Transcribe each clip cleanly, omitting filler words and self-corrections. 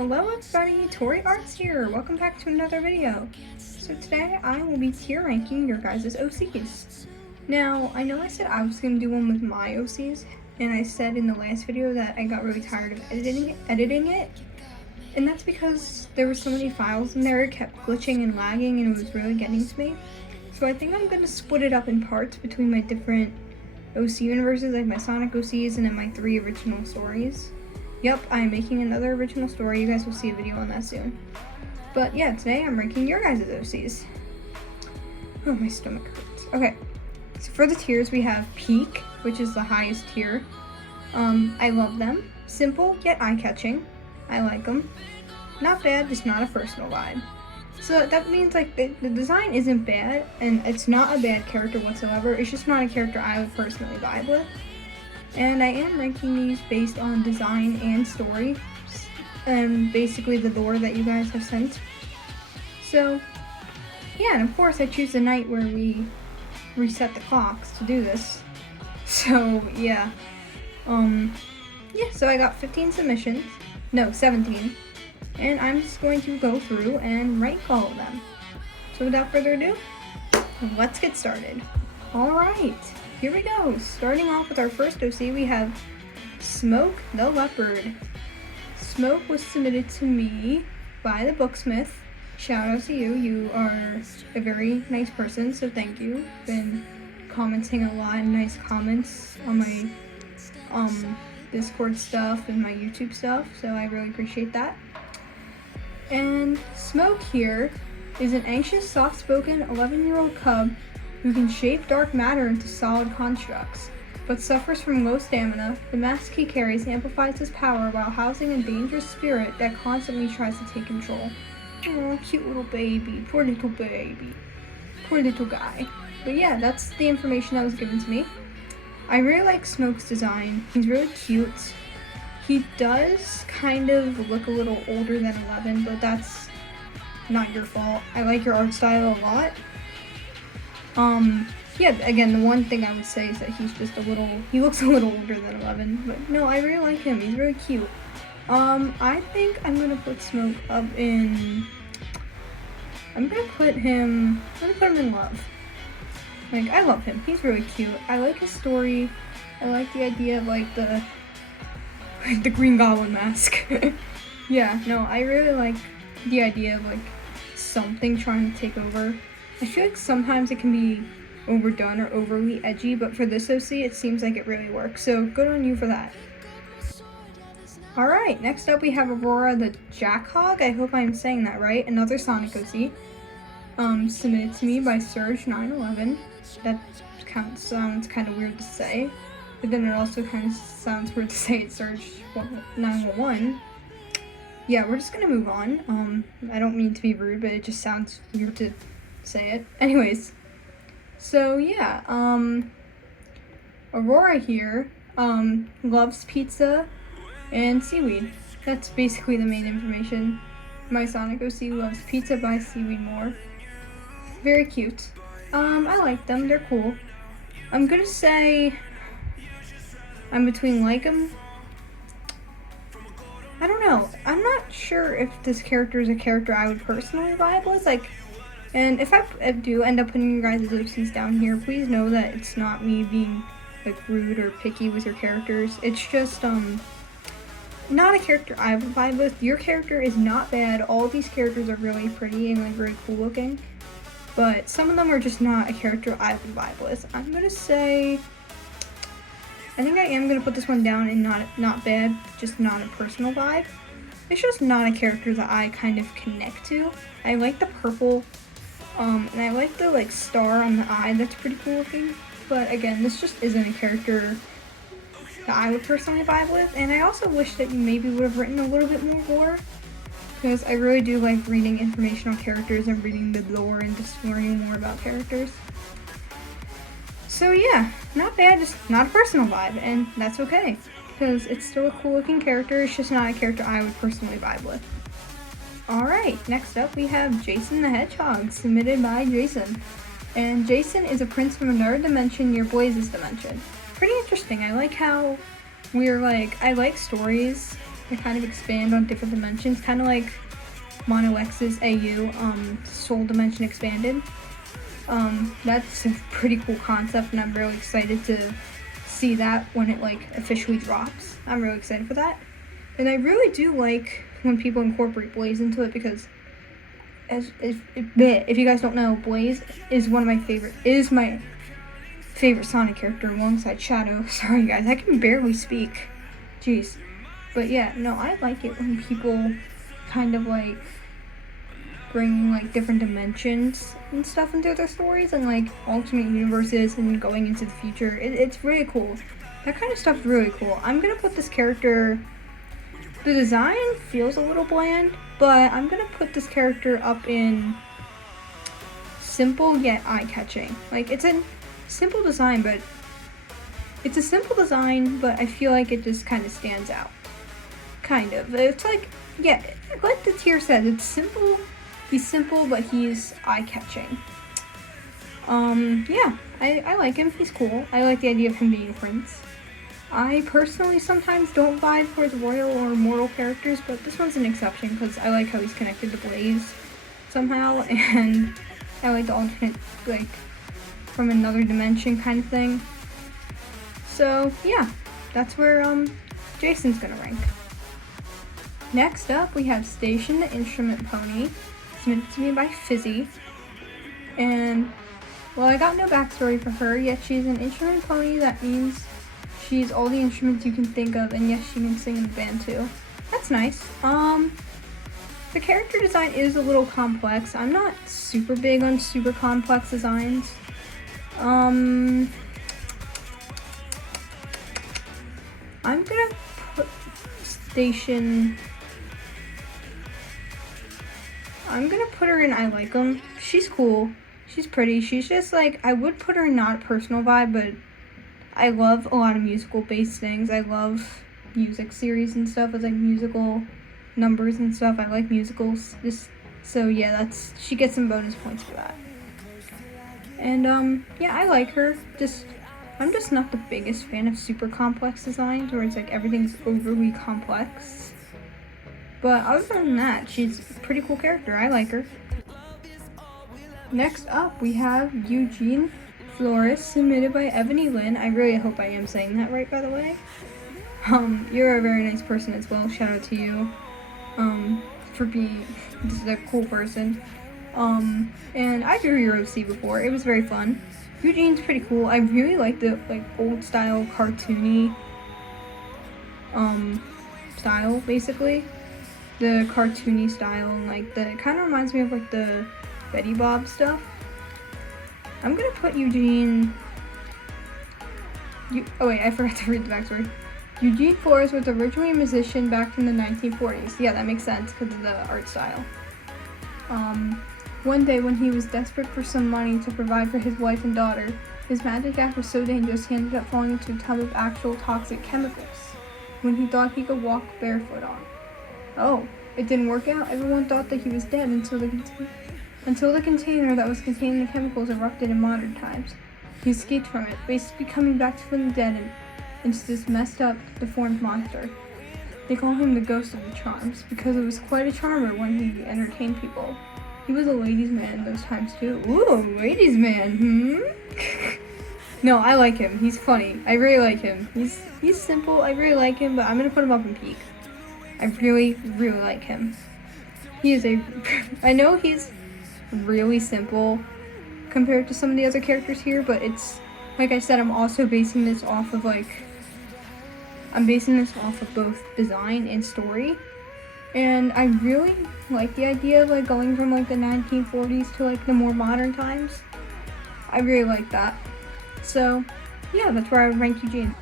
Hello everybody, Tori Arts here. Welcome back to another video. So today I will be tier ranking your guys' OCs. Now, I know I said I was going to do one with my OCs, and I said in the last video that I got really tired of editing it. And that's because there were so many files in there, it kept glitching and lagging and it was really getting to me. So I think I'm going to split it up in parts between my different OC universes, like my Sonic OCs and then my 3 original stories. Yep, I'm making another original story. You guys will see a video on that soon. But yeah, today I'm ranking your guys' OCs. Oh, my stomach hurts. Okay, so for the tiers we have Peak, which is the highest tier. I love them. Simple, yet eye-catching. I like them. Not bad, just not a personal vibe. So that means like the design isn't bad, and it's not a bad character whatsoever. It's just not a character I would personally vibe with. And I am ranking these based on design and story, and basically the lore that you guys have sent. So, yeah, and of course I choose the night where we reset the clocks to do this. So, yeah. So I got 15 submissions. No, 17. And I'm just going to go through and rank all of them. So without further ado, let's get started. Alright. Here we go. Starting off with our first OC, we have Smoke the Leopard. Smoke was submitted to me by the Booksmith. Shout out to you. You are a very nice person, so thank you. Been commenting a lot of nice comments on my Discord stuff and my YouTube stuff, so I really appreciate that. And Smoke here is an anxious, soft-spoken 11-year-old cub who can shape dark matter into solid constructs, but suffers from low stamina. The mask he carries amplifies his power while housing a dangerous spirit that constantly tries to take control. Oh, cute little baby. Poor little baby. Poor little guy. But yeah, that's the information that was given to me. I really like Smoke's design. He's really cute. He does kind of look a little older than 11, but that's not your fault. I like your art style a lot. Yeah, again, the one thing I would say is that he looks a little older than 11, but no, I really like him. He's really cute. I think I'm gonna put Smoke up in, I'm gonna put him in love. Like, I love him. He's really cute. I like his story. I like the idea of, like, the Green Goblin mask. Yeah, no, I really like the idea of, like, something trying to take over. I feel like sometimes it can be overdone or overly edgy, but for this OC, it seems like it really works, so good on you for that. Alright, next up we have Aurora the Jackhog. I hope I'm saying that right. Another Sonic OC. Submitted to me by Surge911. That sounds kind of weird to say, but then it also kind of sounds weird to say it's Surge911. Yeah, we're just gonna move on. I don't mean to be rude, but it just sounds weird to say it. Anyways, so yeah, Aurora here, loves pizza and seaweed. That's basically the main information. My Sonic OC loves pizza by seaweed more. Very cute. I like them, they're cool. I'm gonna say I'm between like them. I don't know. I'm not sure if this character is a character I would personally vibe with, like, and if I do end up putting you guys' OCs down here, please know that it's not me being, like, rude or picky with your characters. It's just, not a character I would vibe with. Your character is not bad. All of these characters are really pretty and, like, very cool looking. But some of them are just not a character I would vibe with. I'm gonna say, I think I am gonna put this one down in not bad, just not a personal vibe. It's just not a character that I kind of connect to. I like the purple, and I like the, like, star on the eye. That's pretty cool looking. But again, this just isn't a character that I would personally vibe with. And I also wish that you maybe would have written a little bit more lore, because I really do like reading information on characters and reading the lore and just learning more about characters. So yeah, not bad, just not a personal vibe, and that's okay, because it's still a cool looking character. It's just not a character I would personally vibe with. Alright, next up we have Jason the Hedgehog, submitted by Jason. And Jason is a prince from another dimension near Blaze's dimension. Pretty interesting. I like how we're like, I like stories They kind of expand on different dimensions, kind of like Mono X's AU, Soul Dimension Expanded. That's a pretty cool concept, and I'm really excited to see that when it like officially drops. I'm really excited for that. And I really do like when people incorporate Blaze into it, because if you guys don't know, Blaze is my favorite Sonic character alongside Shadow. Sorry guys, I can barely speak. Jeez. But yeah, no, I like it when people kind of like bring like different dimensions and stuff into their stories, and like alternate universes and going into the future. It's really cool. That kind of stuff's really cool. I'm gonna put this character, the design feels a little bland, but I'm gonna put this character up in simple yet eye-catching. Like, it's a simple design, but I feel like it just kind of stands out. Kind of. It's like, yeah, like the tier says, it's simple. He's simple, but he's eye-catching. Yeah, I like him. He's cool. I like the idea of him being a prince. I personally sometimes don't vibe for the royal or mortal characters, but this one's an exception because I like how he's connected to Blaze somehow, and I like the alternate, like, from another dimension kind of thing. So, yeah, that's where, Jason's gonna rank. Next up, we have Station the Instrument Pony, submitted to me by Fizzy. And, well, I got no backstory for her, yet she's an instrument pony. That means she's all the instruments you can think of, and yes, she can sing in the band too. That's nice. The character design is a little complex. I'm not super big on super complex designs. I'm gonna put Station... I'm gonna put her in I like 'em. She's cool. She's pretty. She's just like, I would put her in not personal vibe, but I love a lot of musical based things. I love music series and stuff with like musical numbers and stuff. I like musicals. So yeah, she gets some bonus points for that. And yeah, I like her. I'm just not the biggest fan of super complex designs where it's like everything's overly complex. But other than that, she's a pretty cool character. I like her. Next up, we have Eugene Flores, submitted by Ebony Lynn. I really hope I am saying that right, by the way. You're a very nice person as well. Shout out to you for being just a cool person. And I drew your OC before. It was very fun. Eugene's pretty cool. I really like the like old style cartoony style, basically. The cartoony style, and like it kind of reminds me of like the Betty Bob stuff. I'm gonna put Eugene. Oh wait, I forgot to read the backstory. Eugene Flores was originally a musician back in the 1940s. Yeah, that makes sense because of the art style. One day when he was desperate for some money to provide for his wife and daughter, his magic act was so dangerous he ended up falling into a tub of actual toxic chemicals when he thought he could walk barefoot on. Oh, it didn't work out. Everyone thought that he was dead until the container that was containing the chemicals erupted in modern times. He escaped from it, basically coming back from the dead and into this messed up, deformed monster. They call him the Ghost of the Charms because it was quite a charmer when he entertained people. He was a ladies' man those times too. Ooh, ladies' man, No, I like him. He's funny. I really like him. He's simple. I really like him, but I'm gonna put him up in peak. I really, really like him. I know he's really simple compared to some of the other characters here, but it's, like I said, I'm also basing this off of both design and story. And I really like the idea of like going from like the 1940s to like the more modern times. I really like that. So, yeah, that's where I would rank Eugene.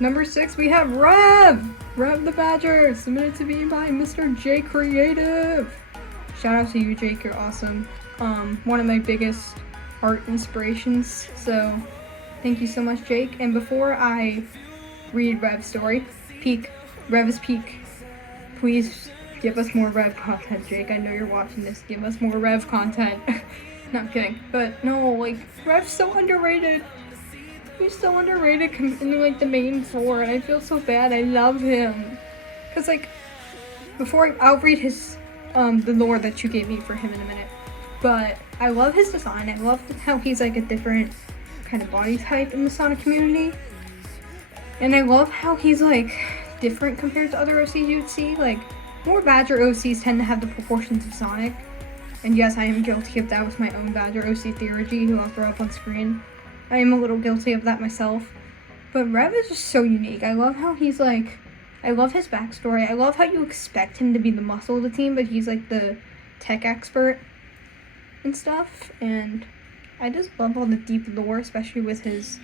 Number 6, we have Rev the Badger, submitted to me by Mr. J Creative. Shout out to you, Jake, you're awesome. One of my biggest art inspirations, so thank you so much, Jake. And before I read Rev's story, Rev is peak. Please give us more Rev content, Jake. I know you're watching this. Give us more Rev content. No, I'm kidding. But no, like, Rev's so underrated. He's so underrated in like the main 4, and I feel so bad. I love him. Cause like, I'll read his, the lore that you gave me for him in a minute. But I love his design. I love how he's like a different kind of body type in the Sonic community. And I love how he's like different compared to other OCs you would see. Like, more Badger OCs tend to have the proportions of Sonic. And yes, I am guilty of that with my own Badger OC theology, who I'll throw up on screen. I am a little guilty of that myself. But Rev is just so unique. I love how he's like, I love his backstory. I love how you expect him to be the muscle of the team, but he's like the tech expert and stuff. And I just love all the deep lore, especially with his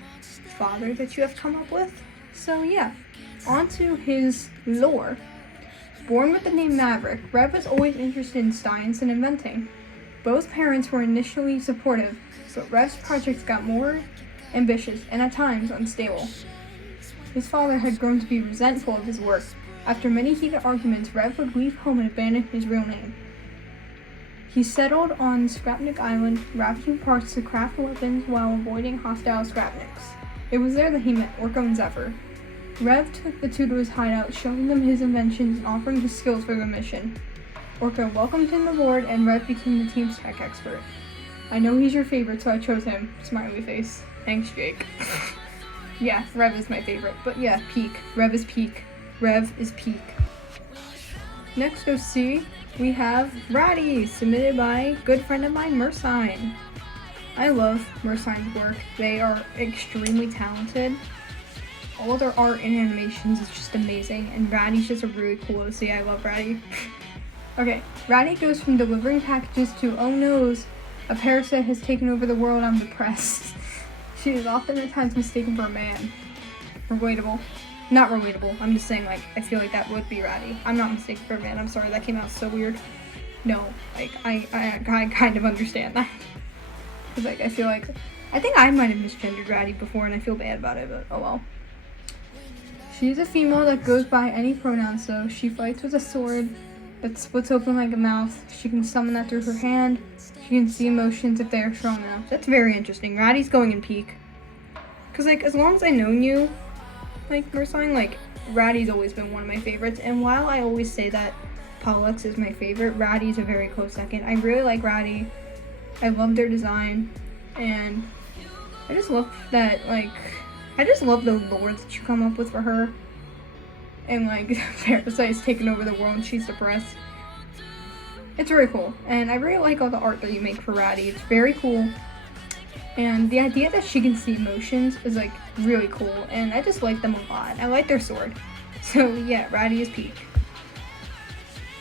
father that you have come up with. So yeah, on to his lore. Born with the name Maverick, Rev was always interested in science and inventing. Both parents were initially supportive, but Rev's projects got more ambitious and at times unstable. His father had grown to be resentful of his work. After many heated arguments, Rev would leave home and abandon his real name. He settled on Scrapnik Island, ravaging parts to craft weapons while avoiding hostile Scrapniks. It was there that he met Orko and Zephyr. Rev took the two to his hideout, showing them his inventions and offering his skills for the mission. Orko welcomed him aboard, and Rev became the team's tech expert. I know he's your favorite, so I chose him. Smiley face. Thanks, Jake. Yeah, Rev is my favorite. But yeah, peak. Rev is peak. Rev is peak. Next OC, we have Ratty, submitted by a good friend of mine, Mersine. I love Mersine's work. They are extremely talented. All their art and animations is just amazing, and Ratty's just a really cool OC. I love Ratty. Okay, Ratty goes from delivering packages to, oh noes, a parasite has taken over the world, I'm depressed. She is often at times mistaken for a man. Relatable. Not relatable, I'm just saying, like, I feel like that would be Ratty. I'm not mistaken for a man, I'm sorry, that came out so weird. No, like, I kind of understand that. Because, like, I feel like, I think I might have misgendered Ratty before, and I feel bad about it, but oh well. She's a female that goes by any pronouns, though. She fights with a sword that splits open like a mouth. She can summon that through her hand. She can see emotions if they are strong enough. That's very interesting. Ratty's going in peak. Because, like, as long as I've known you, like, Mersine, like, Ratty's always been one of my favorites. And while I always say that Pollux is my favorite, Ratty's a very close second. I really like Ratty. I love their design. And I just love that, like, I just love the lore that you come up with for her. And, like, Parasite's taking over the world and she's depressed. It's really cool. And I really like all the art that you make for Ratty. It's very cool. And the idea that she can see emotions is, like, really cool. And I just like them a lot. I like their sword. So, yeah, Ratty is peak.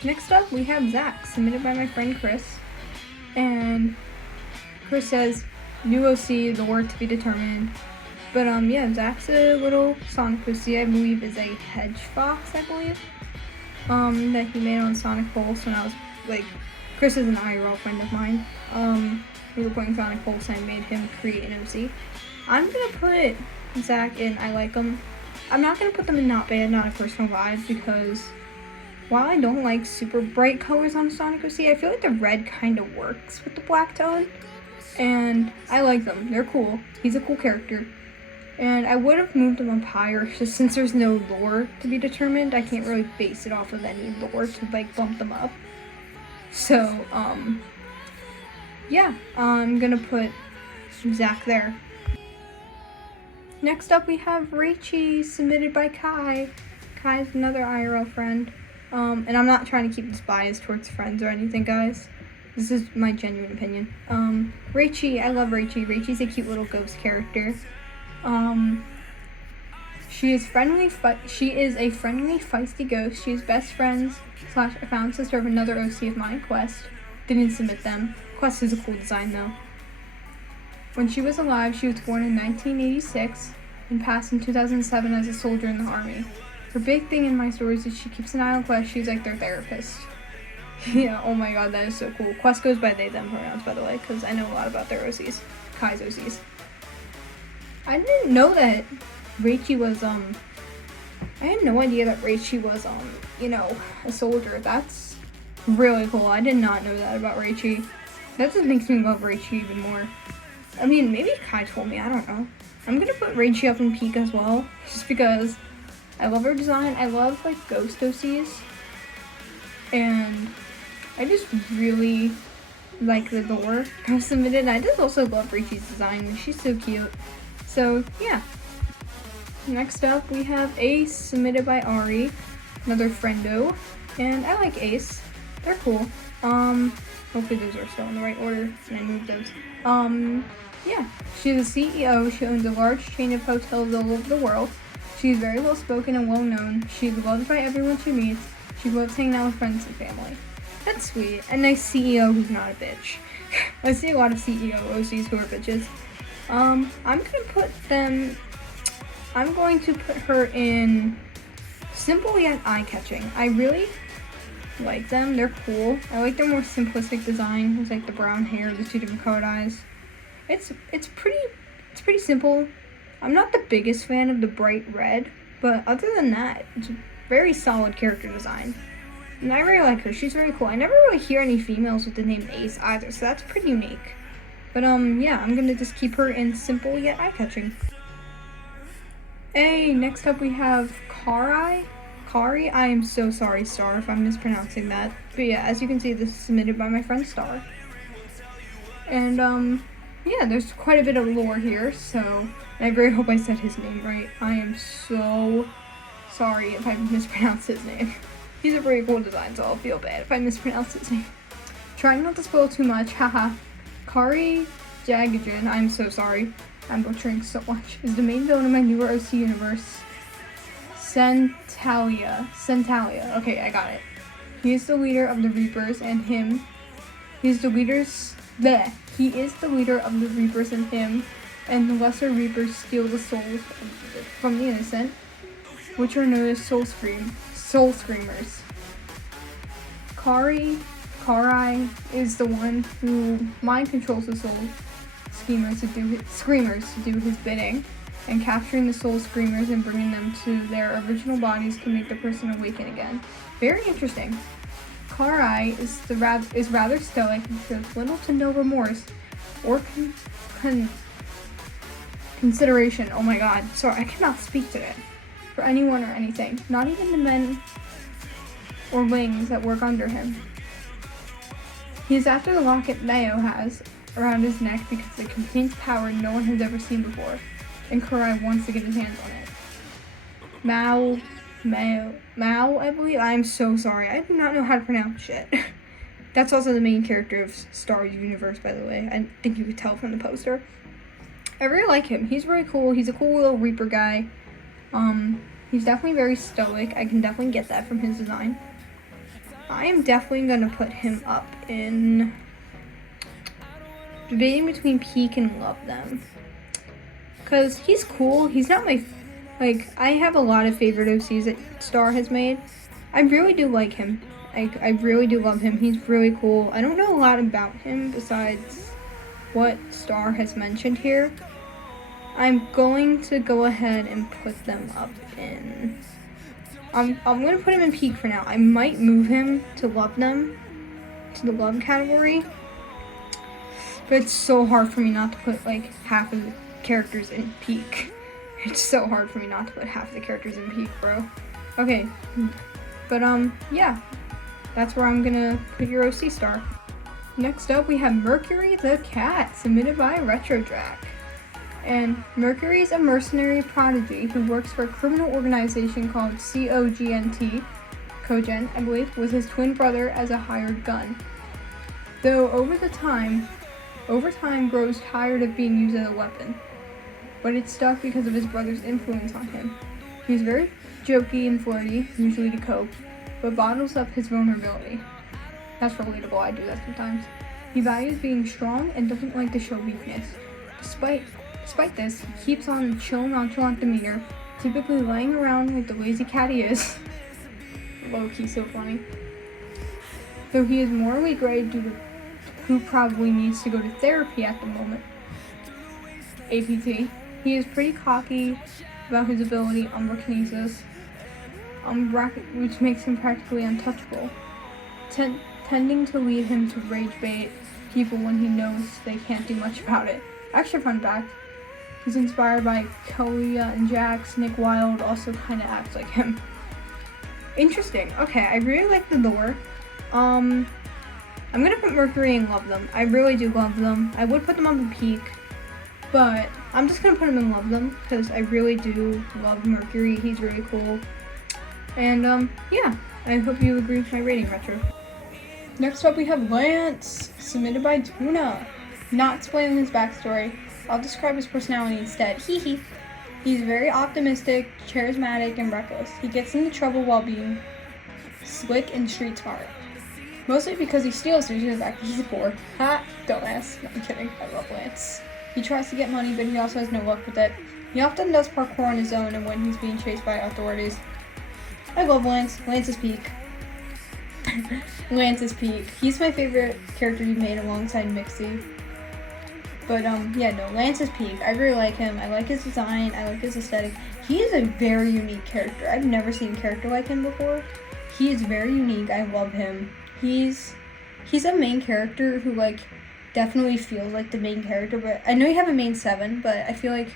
Next up, we have Zack, submitted by my friend Chris. And Chris says, new OC, lore to be determined. But, yeah, Zack's a little Sonic OC, I believe, is a hedge fox, I believe, that he made on Sonic Pulse when I was, like, Chris is an IRL friend of mine. We were playing Sonic Pulse and I made him create an OC. I'm gonna put Zack in I like him. I'm not gonna put them in not bad, not a personal vibe, because while I don't like super bright colors on Sonic OC, I feel like the red kind of works with the black tone. And I like them. They're cool. He's a cool character. And I would have moved them up higher, just since there's no lore to be determined, I can't really base it off of any lore to, like, bump them up. So, yeah, I'm gonna put Zack there. Next up we have Raichi, submitted by Kai. Kai's another IRL friend. And I'm not trying to keep this bias towards friends or anything, guys. This is my genuine opinion. Raichi, I love Raichi. Raichi's a cute little ghost character. She is a friendly, feisty ghost. She is best friends / a found sister of another OC of mine, Quest. Didn't submit them. Quest is a cool design, though. When she was alive, she was born in 1986 and passed in 2007 as a soldier in the army. Her big thing in my stories is she keeps an eye on Quest. She's like their therapist. Yeah, oh my god, that is so cool. Quest goes by they, them pronouns, by the way, because I know a lot about their OCs. Kai's OCs. I didn't know that Raichi was, I had no idea that Raichi was, you know, a soldier. That's really cool. I did not know that about Raichi. That just makes me love Raichi even more. I mean, maybe Kai told me, I don't know. I'm gonna put Raichi up in peak as well, just because I love her design. I love, like, ghost OCs. and I just really like the lore I submitted. And I just also love Richi's design. She's so cute. So yeah. Next up we have Ace, submitted by Ari, another friendo, and I like Ace. They're cool. Hopefully those are still in the right order, and I moved those. Yeah, she's a CEO. She owns a large chain of hotels all over the world. She's very well spoken and well known. She's loved by everyone she meets. She loves hanging out with friends and family. That's sweet. A nice CEO who's not a bitch. I see a lot of CEO OCs who are bitches. I'm going to put her in simple yet eye-catching. I really like them. They're cool. I like their more simplistic design. It's like the brown hair, the two different colored eyes. It's pretty simple. I'm not the biggest fan of the bright red, but other than that, it's a very solid character design. And I really like her. She's very cool. I never really hear any females with the name Ace either, so that's pretty unique. But yeah, I'm gonna just keep her in simple yet eye-catching. Hey, next up we have Kari. I am so sorry, Star, if I'm mispronouncing that. But yeah, as you can see, this is submitted by my friend Star. And yeah, there's quite a bit of lore here, so I really hope I said his name right. I am so sorry if I mispronounced his name. He's a pretty cool design, so I'll feel bad if I mispronounce his name. Trying not to spoil too much, haha. Kari Jagajin, I'm so sorry. I'm butchering so much, is the main villain of my newer OC universe. Centalia. Okay, I got it. He is the leader of the Reapers, and he is the leader of the Reapers, and him and the lesser Reapers steal the souls from the innocent, which are known as soul screamers. Kari is the one who mind controls the soul screamers to do his bidding, and capturing the soul screamers and bringing them to their original bodies can make the person awaken again. Very interesting. Kari is rather stoic and shows little to no remorse or consideration. Oh my god, sorry, I cannot speak today. For anyone or anything, not even the men or wings that work under him. He is after the locket Mao has around his neck because it contains power no one has ever seen before, and Kari wants to get his hands on it. Mao, I believe. I'm so sorry. I do not know how to pronounce shit. That's also the main character of Star Universe, by the way. I think you could tell from the poster. I really like him. He's really cool. He's a cool little Reaper guy. He's definitely very stoic. I can definitely get that from his design. I am definitely going to put him up in... debating between Peak and Love Them. Because he's cool. He's not my... I have a lot of favorite OCs that Star has made. I really do like him. I really do love him. He's really cool. I don't know a lot about him besides what Star has mentioned here. I'm going to go ahead and put them up in... I'm going to put him in Peak for now. I might move him to Love Them, to the Love category. But it's so hard for me not to put, half of the characters in Peak. It's so hard for me not to put half of the characters in Peak, bro. Okay. But, yeah. That's where I'm going to put your OC Star. Next up, we have Mercury the Cat, submitted by RetroJack. And Mercury is a mercenary prodigy who works for a criminal organization called COGNT, Cogent, I believe, with his twin brother as a hired gun. Though over time grows tired of being used as a weapon, but it's stuck because of his brother's influence on him. He's very jokey and flirty, usually to cope, but bottles up his vulnerability. That's relatable, I do that sometimes. He values being strong and doesn't like to show weakness. Despite this, he keeps on a chill, nonchalant demeanor, typically laying around like the lazy cat he is. Low-key so funny. Though he is morally gray due to who probably needs to go to therapy at the moment. APT. He is pretty cocky about his ability Umbrokinesis, which makes him practically untouchable, tending to lead him to rage bait people when he knows they can't do much about it. Extra fun fact, he's inspired by Kalia and Jax. Nick Wilde also kind of acts like him. Interesting. Okay, I really like the lore. I'm gonna put Mercury and love them. I really do love them. I would put them on the peak, but I'm just gonna put them in love them because I really do love Mercury. He's really cool. And yeah, I hope you agree with my rating, Retro. Next up we have Lance, submitted by Tuna. Not spoiling his backstory, I'll describe his personality instead. Hee. He's very optimistic, charismatic, and reckless. He gets into trouble while being slick and street smart. Mostly because he steals due to the fact that he's poor. Ha! Don't ask. No, I'm kidding. I love Lance. He tries to get money, but he also has no luck with it. He often does parkour on his own and when he's being chased by authorities. I love Lance. Lance is peak. Lance is peak. He's my favorite character you made alongside Mixie. But yeah, no, Lance is peak. I really like him. I like his design. I like his aesthetic. He is a very unique character. I've never seen a character like him before. He is very unique. I love him. He's a main character who like definitely feels like the main character, but I know you have a main 7, but I feel like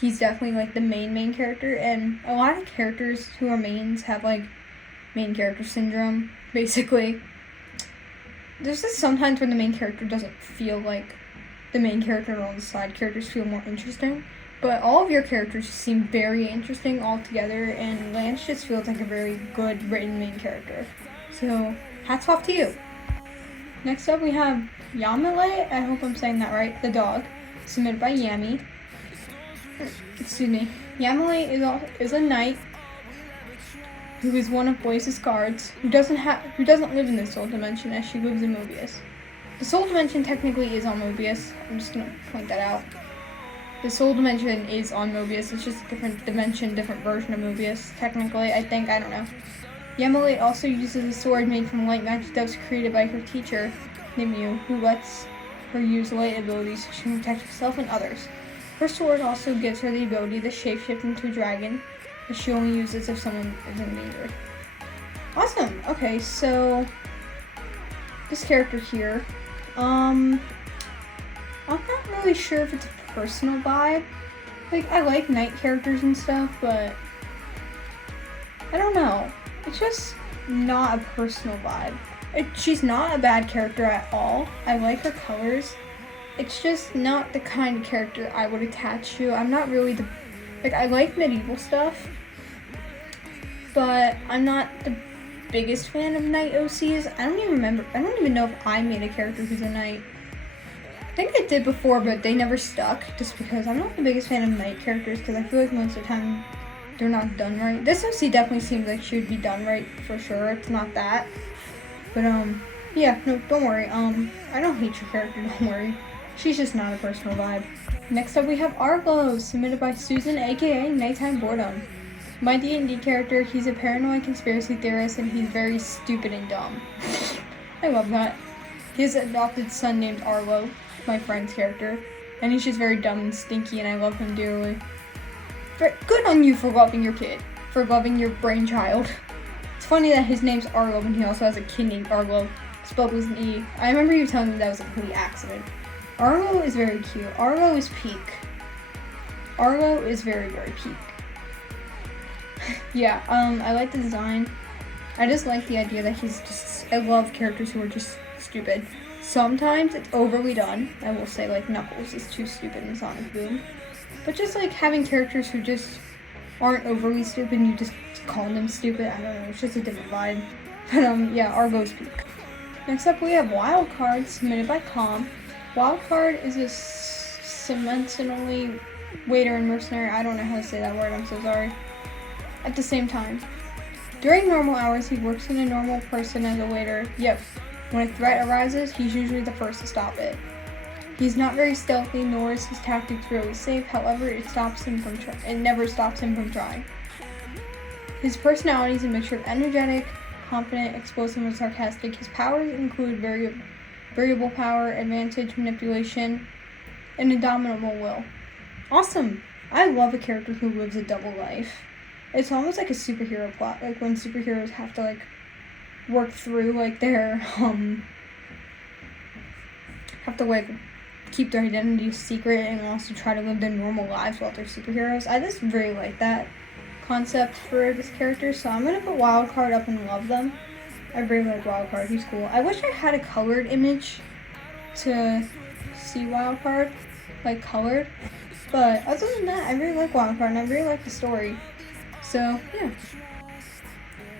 he's definitely like the main character, and a lot of characters who are mains have like main character syndrome, basically. There's just sometimes when the main character doesn't feel like the main character and all the side characters feel more interesting, but all of your characters seem very interesting all together, and Lance just feels like a very good written main character. So hats off to you. Next up we have Yamile, I hope I'm saying that right, the dog, submitted by Yami. Excuse me. Yamile is a knight who is one of Blaze's guards, who doesn't live in the Soul Dimension as she lives in Mobius. The Soul Dimension technically is on Mobius. I'm just gonna point that out. The Soul Dimension is on Mobius. It's just a different dimension, different version of Mobius. Technically, I think. I don't know. Yamile also uses a sword made from light magic that was created by her teacher, Nimue, who lets her use light abilities so she can protect herself and others. Her sword also gives her the ability to shapeshift into a dragon, but she only uses if someone is in danger. Awesome! Okay, so this character here, I'm not really sure if it's a personal vibe. Like, I like knight characters and stuff, but I don't know. It's just not a personal vibe. She's not a bad character at all. I like her colors. It's just not the kind of character I would attach to. I'm not really I like medieval stuff, but I'm not the biggest fan of knight OCs. I don't even know if I made a character who's a knight. I think I did before, but they never stuck, just because I'm not the biggest fan of knight characters, because I feel like most of the time they're not done right. This OC definitely seems like she would be done right for sure. It's not that. But yeah, no, don't worry. I don't hate your character, don't worry. She's just not a personal vibe. Next up we have Arlo, submitted by Susan, aka Nighttime Boredom. My D&D character, he's a paranoid conspiracy theorist and he's very stupid and dumb. I love that. His adopted son named Arlo, my friend's character, and he's just very dumb and stinky and I love him dearly. Good on you for loving your kid, for loving your brainchild. It's funny that his name's Arlo and he also has a kid named Arlo, spelled with an E. I remember you telling me that was a complete accident. Arlo is very cute. Arlo is peak. Arlo is very, very peak. Yeah, I like the design. I just like the idea that I love characters who are just stupid. Sometimes it's overly done. I will say, like, Knuckles is too stupid in Sonic Boom. But just, like, having characters who just aren't overly stupid and you just call them stupid, I don't know, it's just a different vibe. But, yeah, Argo's peak. Next up, we have Wildcard, submitted by Calm. Wildcard is a Sentinelly waiter and mercenary. I don't know how to say that word, I'm so sorry. At the same time, during normal hours, he works in a normal person as a waiter, yet when a threat arises, he's usually the first to stop it. He's not very stealthy, nor is his tactics really safe, however, it never stops him from trying. His personality is a mixture of energetic, confident, explosive, and sarcastic. His powers include variable power, advantage, manipulation, and indomitable will. Awesome! I love a character who lives a double life. It's almost like a superhero plot, like when superheroes have to, like, work through, like, their, have to, like, keep their identity secret and also try to live their normal lives while they're superheroes. I just really like that concept for this character, so I'm gonna put Wildcard up and love them. I really like Wildcard. He's cool. I wish I had a colored image to see Wildcard, like colored. But other than that, I really like Wildcard and I really like the story. So, yeah.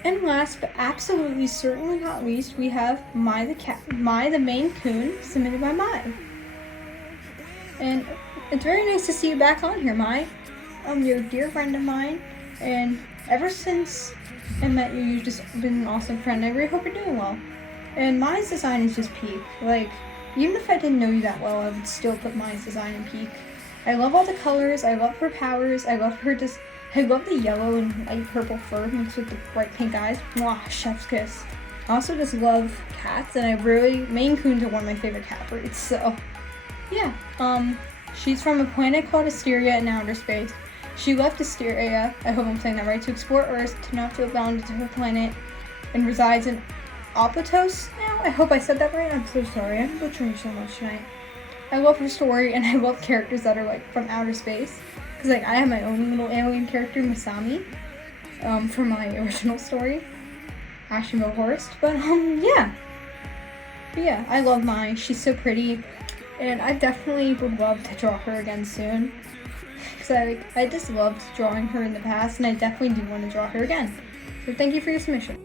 And last but absolutely certainly not least, we have Mai the cat, Mai the Maine Coon, submitted by Mai. And it's very nice to see you back on here, Mai. You're a dear friend of mine, and ever since I met you, you've just been an awesome friend. I really hope you're doing well. And Mai's design is just peak. Like, even if I didn't know you that well, I would still put Mai's design in peak. I love all the colors. I love her powers. I love the yellow and light purple fur mixed with the bright pink eyes. Mwah, chef's kiss. I also just love cats, and Maine Coons are one of my favorite cat breeds. So, yeah. She's from a planet called Asteria in outer space. She left Asteria, I hope I'm saying that right, to explore Earth, to not feel bound to her planet, and resides in Apotos now. I hope I said that right. I'm so sorry. I'm butchering so much tonight. I love her story, and I love characters that are like from outer space. Cause like I have my own little alien character, Masami, from my original story, Ashimo Horst. But yeah. But yeah, I love Mai. She's so pretty, and I definitely would love to draw her again soon. Cause I just loved drawing her in the past, and I definitely do want to draw her again. So thank you for your submission.